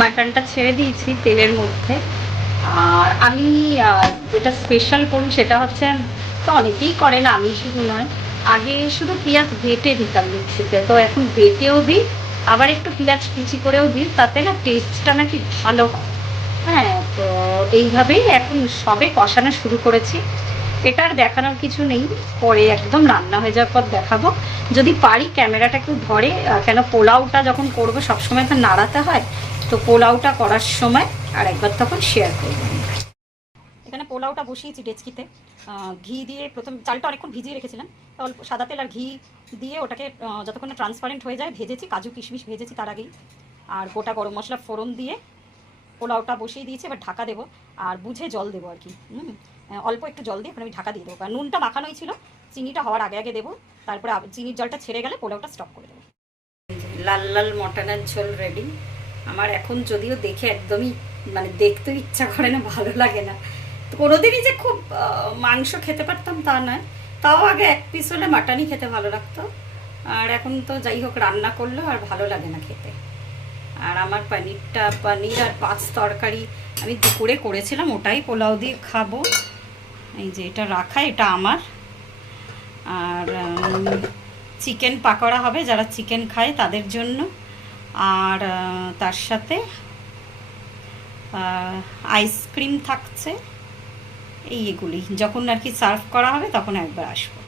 মাটনটা ছেড়ে দিয়েছি তেলের মধ্যে। আর আমি যেটা স্পেশাল করি সেটা হচ্ছে, তো অনেকেই করে না, আমি শুধু নয়, আগে শুধু পেঁয়াজ বেটে দিতাম মিক্সিতে, তো এখন বেটেও দিই, আবার একটু পেঁয়াজ কুচি করেও দিই, তাতে না টেস্টটা নাকি ভালো হয়। হ্যাঁ, তো এইভাবেই এখন সবে কষানো শুরু করেছি। এটা আর দেখানোর কিছু নেই, পরে একদম রান্না হয়ে যাওয়ার পর দেখাবো যদি পারি। ক্যামেরাটা একটু ধরে, কেন পোলাওটা যখন করবো সবসময় তো নাড়াতে হয়, তো পোলাওটা করার সময় আর একবার তখন শেয়ার করবো। এখানে পোলাওটা বসিয়েছি ডেচকিতে, ঘি দিয়ে প্রথম চালটা অনেকক্ষণ ভিজিয়ে রেখেছিলাম, অল্প সাদা তেল আর ঘি দিয়ে ওটাকে যতক্ষণ না ট্রান্সপারেন্ট হয়ে যায় ভেজেছি, কাজু কিশমিশ ভেজেছি তার আগেই, আর গোটা গরম মশলা ফোড়ন দিয়ে পোলাওটা বসিয়ে দিয়েছি। এবার ঢাকা দেবো, আর বুঝে জল দেবো আর কি, অল্প একটু জল দিয়ে এখন আমি ঢাকা দিয়ে দেবো, কারণ নুনটা মাখানোই ছিল, চিনিটা হওয়ার আগে আগে দেবো, তারপরে চিনির জলটা ছেড়ে গেলে পোলাওটা স্টপ করে দেবো। লাল লাল মটনের ঝোল রেডি। আমার এখন যদিও দেখে একদমই মানে দেখতেও ইচ্ছা করে না, ভালো লাগে না, তো কোনোদিনই যে খুব মাংস খেতে পারতাম তা নয়, তাও আগে এক পিস হলে মাটনই খেতে ভালো লাগতো, আর এখন তো যাই হোক রান্না করলেও আর ভালো লাগে না খেতে। আর আমার পনির আর পাঁচ তরকারি আমি দুপুরে করেছিলাম, ওটাই পোলাও দিয়ে খাবো। এই যে এটা রাখা, এটা আমার। আর চিকেন পাকোড়া হবে যারা চিকেন খায় তাদের জন্য, আর তার সাথে আইসক্রিম থাকছে। এগুলি যখন আর কি সার্ভ করা হবে তখন একবার আসবো।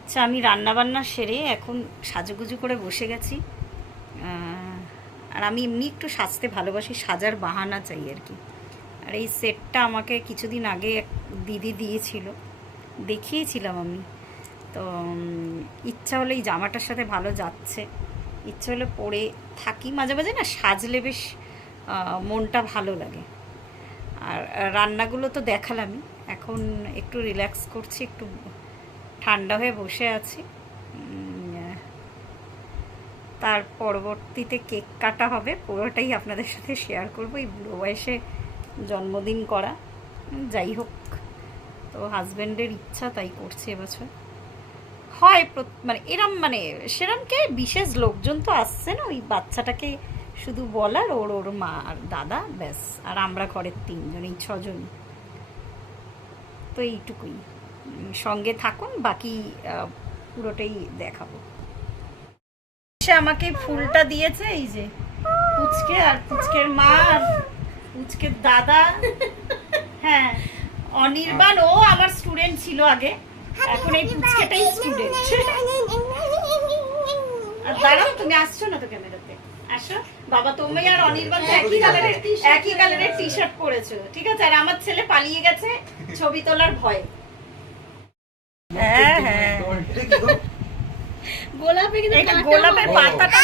আচ্ছা, আমি রান্নাবান্না সেরে এখন সাজুগুজু করে বসে গেছি। আর আমি এমনি একটু সাজতে ভালোবাসি, সাজার বাহানা চাই আর কি। আর এই সেটটা আমাকে কিছুদিন আগে এক দিদি দিয়েছিল, দেখিয়েছিলাম আমি, তো ইচ্ছা হলে এই জামাটার সাথে ভালো যাচ্ছে, ইচ্ছা হলে পরে থাকি মাঝে মাঝে, না সাজলে বেশ মনটা ভালো লাগে। আর রান্নাগুলো তো দেখালামই, এখন একটু রিল্যাক্স করছি, একটু ঠান্ডা হয়ে বসে আছি। তার পরবর্তীতে কেক কাটা হবে, পুরোটাই আপনাদের সাথে শেয়ার করবো। এই বুড়ো বয়সে জন্মদিন করা, যাই হোক, তো হাজব্যান্ডের ইচ্ছা তাই করছে এবছর। হয় মানে এরম মানে সেরমকে বিশেষ লোকজন তো আসছে না, ওই বাচ্চাটাকে শুধু বলার ওর মা আর দাদা, ব্যাস, আর আমরা ঘরের তিনজন, এই ছজন, তো এইটুকুই। সঙ্গে থাকুন, বাকি পুরোটাই দেখাবো। সে আমাকে ফুলটা দিয়েছে, এই যে পুচকে, আর পুচকের মা আর পুচকের দাদা। হ্যাঁ, অনির্বাণ ও আমার স্টুডেন্ট ছিল আগে, এখন এই পুচকেটাই স্টুডেন্ট। আর দাঁড়াও, তুমি আসছো না তো ক্যামেরাতে, আসো বাবা। তুমি আর অনির্বাণ একই কালারের টি শার্ট পরেছো, ঠিক আছে? আর আমার ছেলে পালিয়ে গেছে ছবি তোলার ভয়ে। হ্যাঁ হ্যাঁ, গোলাপের পাতাটা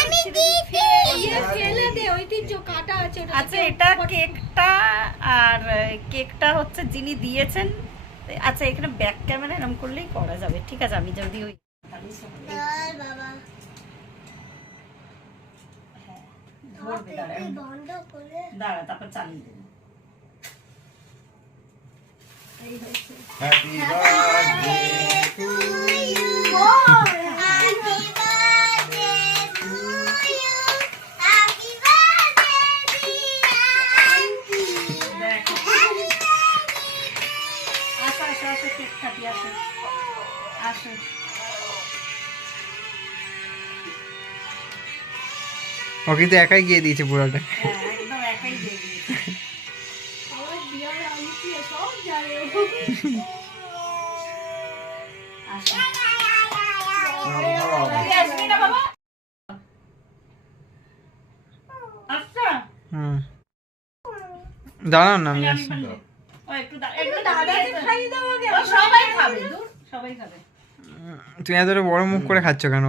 ফেলে দে, ওইটি কাটা আছে। আচ্ছা, এটা কেকটা, আর কেকটা হচ্ছে যিনি দিয়েছেন। আচ্ছা, এখানে ব্যাক ক্যামেরা এরকম করলেই করা যাবে, ঠিক আছে? আমি যদি ওই দাঁড়া, তারপর চালিয়ে দেবো। Happy birthday to you. Happy birthday to you. Happy birthday dear auntie. আসো কেক কাটি, আসো। ওকে তো একাই গিয়ে দিয়েছে পুরোটা। হ্যাঁ, একদম একাই দিয়ে দিয়েছে। আমার ডিয়ার আন্টি সব জানে। আসো। আসবি না বাবা? আচ্ছা। দাঁড়াও না, আমি আসছি। ও একটু দাদাকে খাইয়ে দাও আগে। সবাই খাবে, সবাই খাবে। তুমি এত বড় মুখ করে খাচ্ছ কেন?